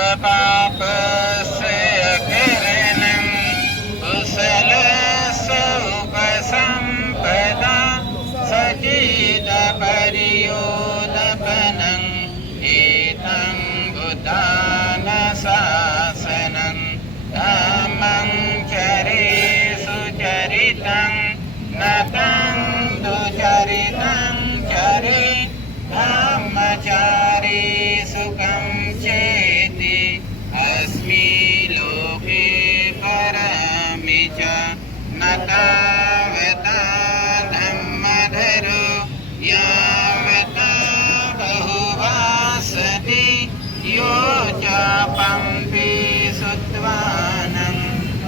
सर्वपापस्य अकरणं कुशलस्य उपसम्पदा सचिदपर्योदपनं एतं बुद्धानशासनं धम्मं चरे सुचरितं नतं दुचरितं चरे धम्मचारी सुखं चेति अस्मि लोके परमि च न तावता धम्मधरो यावता बहुवासति यो चापम्पि सुत्वानं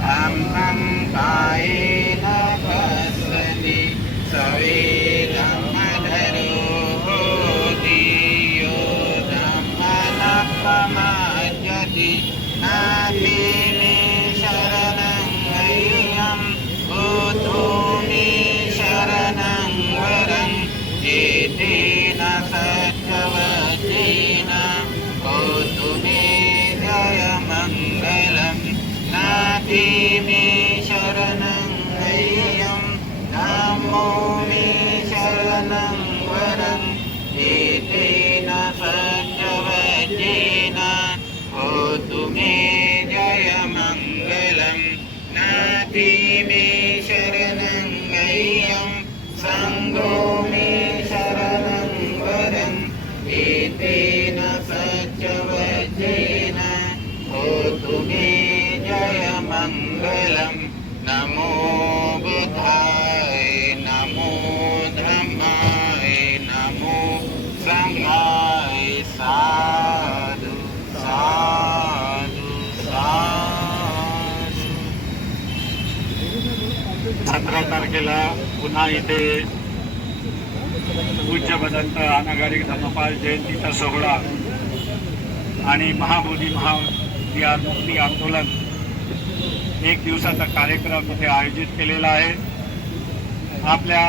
धम्मं कायेन पश्यति सवे समाजति नाति मे शरणं गह्यं बुद्धो मे शरणं वरं एतेन सत्यवचेन भवतु मे जयमङ्गलं नाति मे शरणं गह्यं धम्मो मे शरणं वरं एतेन सत्यवचेन भवतु मे जयमङ्गलं नाति मे शरणं गह्यं सङ्घो मे शरणं वरं एतेन सत्यवचेन भवतु मे जयमङ्गलं नमो बुद्धाय नमो धम्माय नमो सङ्घाय साधु साधु साधु। 17 तारखेला पुन्हा इथे पूज्य भदंत अनागारिक धम्मपाल जयंतीचा सोहळा आणि महाबोधी महाविहार मुक्ती आंदोलन एक दिवसाचा कार्यक्रम इथे आयोजित केलेला आहे। आपल्या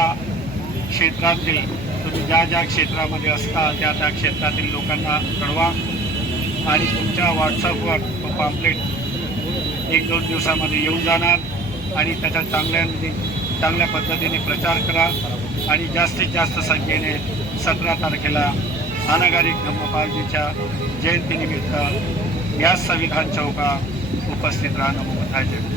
क्षेत्रातील तुम्ही ज्या ज्या क्षेत्रामध्ये असता त्या त्या क्षेत्रातील लोकांना कळवा आणि तुमच्या व्हॉट्सअपवर पॅम्पलेट 1-2 दिवसामध्ये येऊन जाणार आणि त्याचा चांगल्या पद्धतीने प्रचार करा आणि जास्तीत जास्त संख्येने 17 तारखेला अनागारिक धम्मपालजीच्या जयंतीनिमित्त या संविधान चौकात उपस्थित राहणं महत्त्वाचे आहे।